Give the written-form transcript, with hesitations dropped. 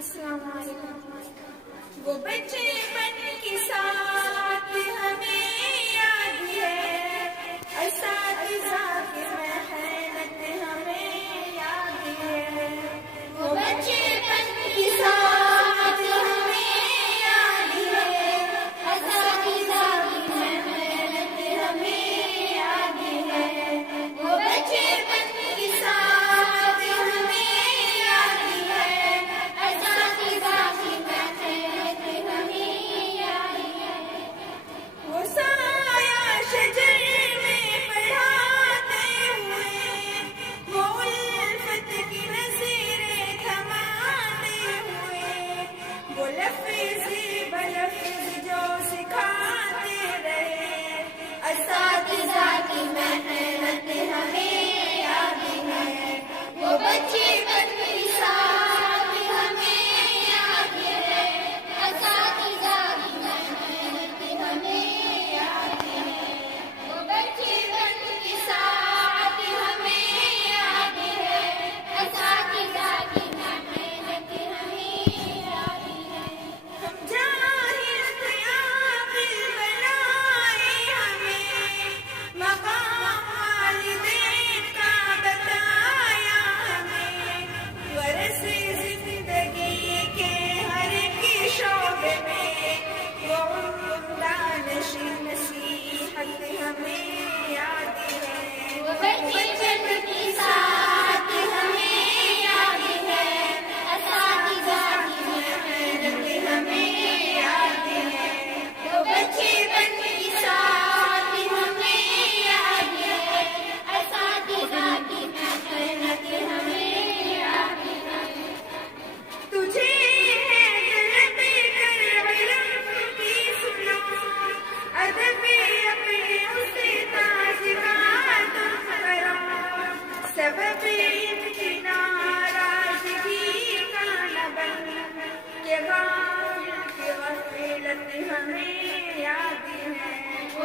अस्सलाम वालेकुम। वो बचपन की साथ हमें याद है, असातिज़ा की मेहनत हमें याद है। वो बचपन की साथ हमें याद है, असातिज़ा की मेहनत हमें याद है। वो बचपन की साथ हमें याद है, असातिज़ा की मेहनत हमें याद है। वो साया शजर में पढ़ाते हुए, वो उल्फत की नज़रें थमाते हुए, वो लफ्ज़ बलफ्ज़ जो सिखाते रहे, असातिज़ा की मेहनत हमें याद है। वो बचपन की साथ हमें याद है, असातिज़ा की मेहनत हमें याद है। वो बचपन की साथ हमें याद है, असातिज़ा की मेहनत हमें याद है। हम जाहिल क़याबिल बनाए हमें, मक़ाम वालिदैन का बताया हमें, वरसे ज़िंदगी के हर एक शोबे में वो उम्दा नसीहत हमें याद है। वो बचपन की साथ हमें याद है, असातिज़ा की मेहनत हमें याद है। वो बचपन की साथ हमें याद है, असातिज़ा की मेहनत हमें याद है। तुझे है तलब कर इल्म की सुनो, अदब अपने उस्ताद का तुम करो, सबब इनकी नाराज़गी का न बन के गाफिल की गफलत हमें याद है। वो